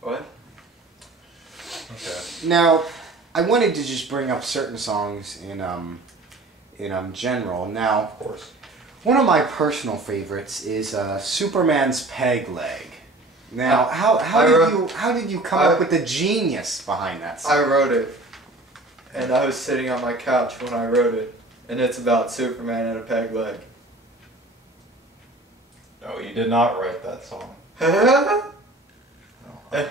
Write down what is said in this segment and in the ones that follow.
What? Okay. Now, I wanted to just bring up certain songs in general. Now, Of course. one of my personal favorites is Superman's Peg Leg. Now, how did you come up with the genius behind that song? I wrote it, and I was sitting on my couch when I wrote it, and it's about Superman and a peg leg. No, you did not write that song. Are No, I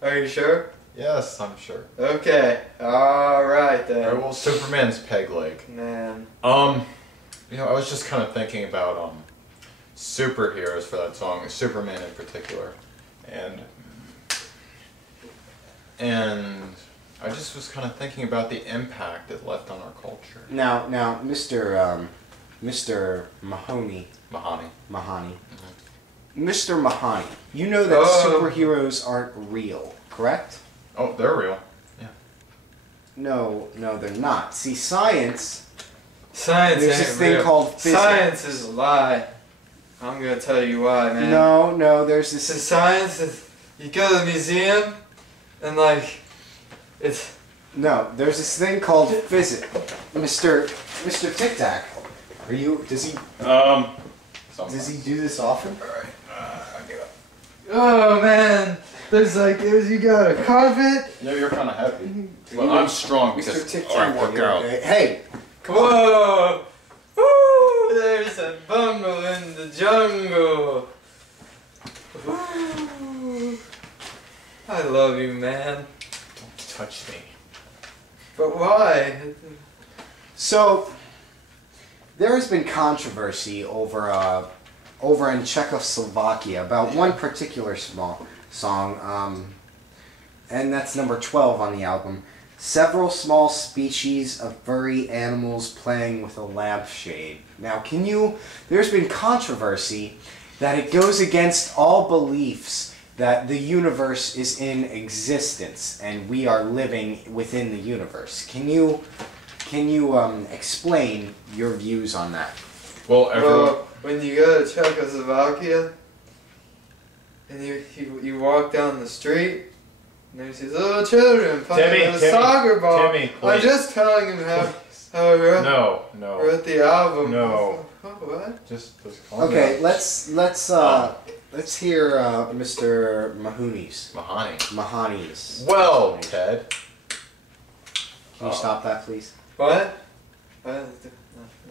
wrote. you sure? Yes, I'm sure. Okay, alright then. Alright, well, Superman's peg leg. Man. You know, I was just kind of thinking about superheroes for that song, Superman in particular, and I just was kind of thinking about the impact it left on our culture. Now, Mr. Mahoney. Mahoney. Mr. Mahoney, you know that superheroes aren't real, correct? Oh, they're real. Yeah. No, they're not. See, science. Science There's ain't this thing real. called physics. Science is a lie. I'm gonna tell you why, man. No, there's this. So science is, you go to the museum, and like, it's... No, there's this thing called physics. Mr. Tic Tac, does he do this often? Alright, I give up. Oh man, you got a carpet. Yeah, you're kind of heavy. Well, I'm strong because Mr. Tic I Tac, work out. Hey, Whoa! Woo! There's a bumble in the jungle. Woo! I love you, man. Don't touch me. But why? so there has been controversy over in Czechoslovakia about one particular small song, and that's number 12 on the album. Several small species of furry animals playing with a lampshade. Now, there's been controversy that it goes against all beliefs that the universe is in existence and we are living within the universe. Can you explain your views on that? Well, everyone... when you go to Czechoslovakia and you walk down the street and there's these little children playing with a soccer ball. Timmy, I'm just telling him how I wrote the album. No. Oh, what? Just calm Okay, down. let's hear Mr. Mahoney's. Well, Ted. Can you stop that, please? What?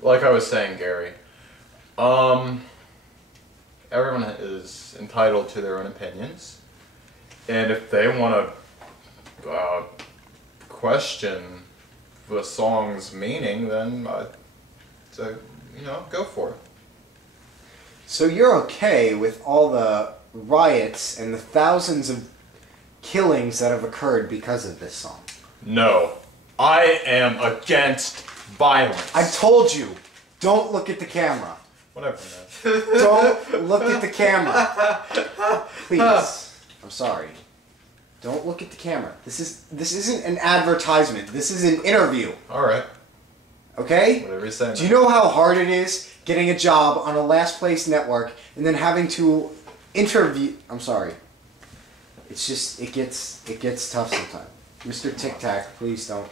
Like I was saying, Gary, everyone is entitled to their own opinions, and if they want to question the song's meaning, then go for it. So you're okay with all the riots and the thousands of killings that have occurred because of this song? No, I am against violence. I told you, don't look at the camera. Whatever, man. Don't look at the camera. Please. I'm sorry. Don't look at the camera. This isn't an advertisement. This is an interview. All right. Okay? Whatever you say. Do you know how hard it is getting a job on a last place network and then having to interview? I'm sorry. It's just it gets tough sometimes. Mr. Tic Tac, please don't.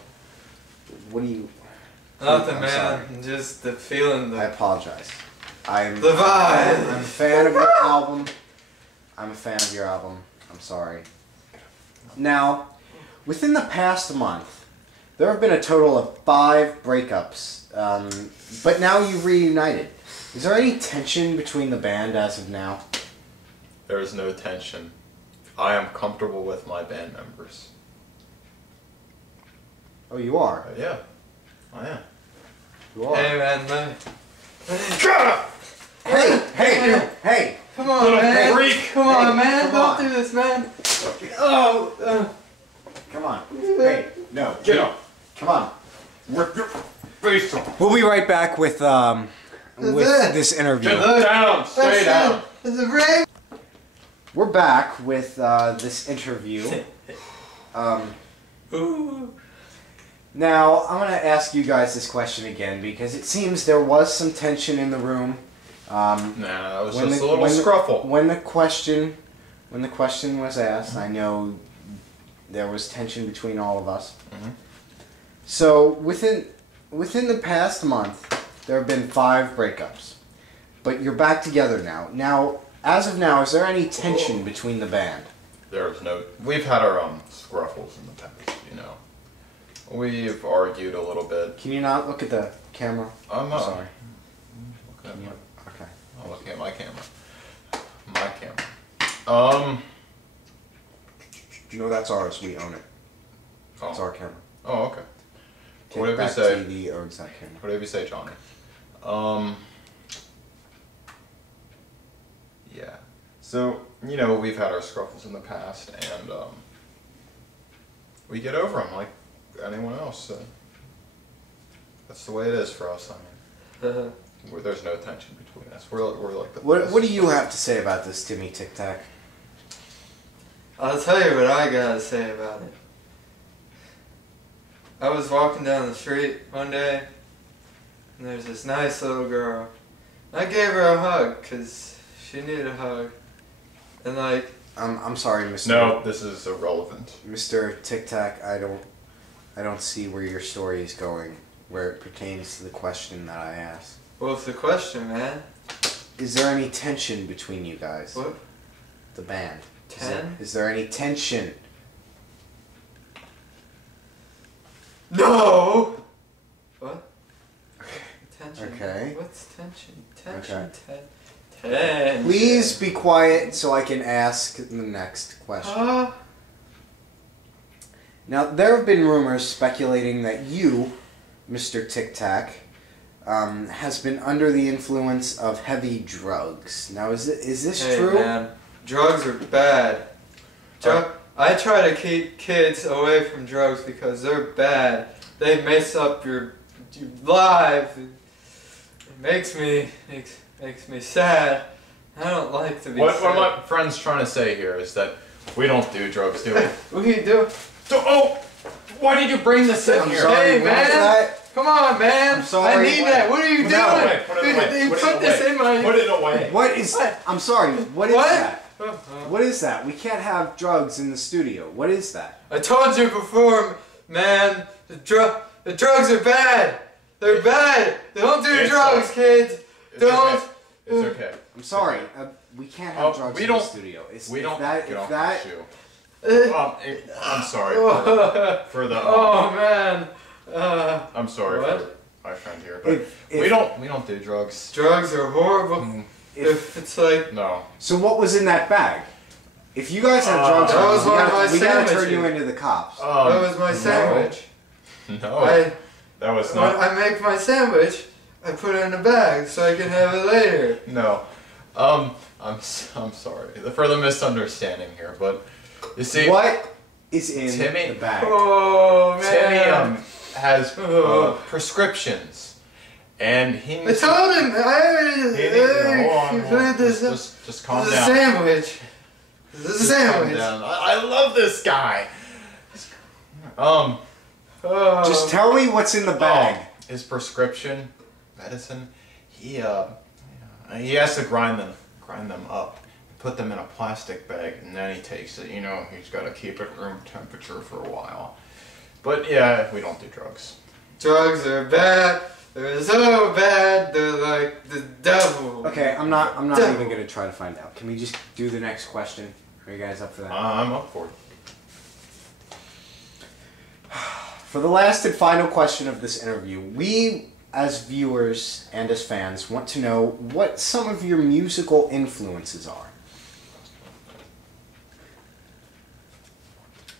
What do you? Nothing, I'm man. sorry. Just the feeling. I apologize. I'm the vibe. I'm a fan of your album. I'm sorry. Now, within the past month, there have been a total of 5 breakups, but now you've reunited. Is there any tension between the band as of now? There is no tension. I am comfortable with my band members. Oh, you are? Yeah, I am. You are. Hey, man. Hey! Come on, man. Freak. Come on, Hey, man. come Don't on. do this, man. Oh. Come on. Hey, no. Get up. Come on. Rip your face off. We'll be right back with this interview. Get down. Stay down. It's a break. We're back with this interview. Now, I'm going to ask you guys this question again because it seems there was some tension in the room Nah, that was just a little scruffle. When the question was asked, I know there was tension between all of us. Mm-hmm. So within the past month, there have been 5 breakups, but you're back together now. Now, as of now, is there any tension between the band? There's no. We've had our own scruffles in the past, you know. We've argued a little bit. Can you not look at the camera? I'm sorry. Okay. I'm looking at my camera. My camera. No, that's ours. We own it. Oh. It's our camera. Oh, okay. Whatever you say. TV owns that camera. Whatever you say, Johnny. Yeah. So, you know, we've had our scruffles in the past, and we get over them like anyone else. So that's the way it is for us. I mean, there's no tension between us. We're like the. What do you have to say about this, Timmy Tic Tac? I'll tell you what I gotta say about it. I was walking down the street one day, and there's this nice little girl. I gave her a hug, because she needed a hug. And like... I'm sorry, Mr. No, this is irrelevant. Mr. Tic Tac, I don't see where your story is going, where it pertains to the question that I asked. What's the question, man? Is there any tension between you guys? What? The band. Is there any tension? No! What? Tension? Okay. What's tension? Tension? Okay. Tension. Please be quiet so I can ask the next question. Now, there have been rumors speculating that you, Mr. Tic Tac, has been under the influence of heavy drugs. Now, is this true? Man, drugs are bad. I try to keep kids away from drugs because they're bad. They mess up your life. It makes me sad. I don't like to be sad. What my friend's trying to say here is that we don't do drugs, do we? What do you do? Oh! Why did you bring this in here? Hey, man! Come on, man! I'm sorry. I need that. What are you doing? Put it away. You put this in my... Put it away. What is... I'm sorry. What is that? What is that? We can't have drugs in the studio. What is that? I told you before, man. The drugs are bad. They're bad. Don't do drugs, kids. Don't. Okay. It's okay. I'm sorry. We can't have drugs in the studio. We don't get off that... the shoe. I'm sorry for the. Oh man. I'm sorry what? for my friend here, but we don't do drugs. Drugs are horrible. If it's like no. So what was in that bag? If you guys have drugs, that was one of my we gotta sandwiches. turn you into the cops. That was my sandwich. No. That was not. When I make my sandwich, I put it in a bag so I can have it later. No. I'm sorry for the misunderstanding here, but you see, what is in Timmy, the bag? Oh man. Timmy has prescriptions. And he needs I told him. Hold on. Just calm down. down. Sandwich. This is a sandwich. Calm down. I love this guy. Just tell me what's in the bag. His prescription medicine. He has to grind them up, put them in a plastic bag, and then he takes it. You know, he's got to keep it room temperature for a while. But yeah, we don't do drugs. Drugs are bad. They're so bad. They're like the devil. Okay, I'm not even gonna try to find out. Can we just do the next question? Are you guys up for that? I'm up for it. For the last and final question of this interview, we, as viewers and as fans, want to know what some of your musical influences are.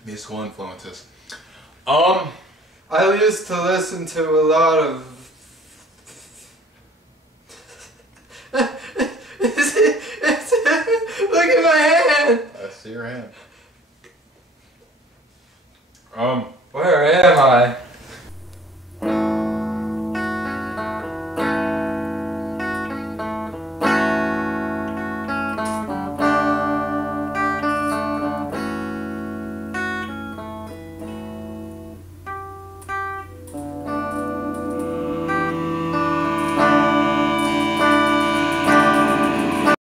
Musical influences. I used to listen to a lot of. Look at my hand. I see your hand.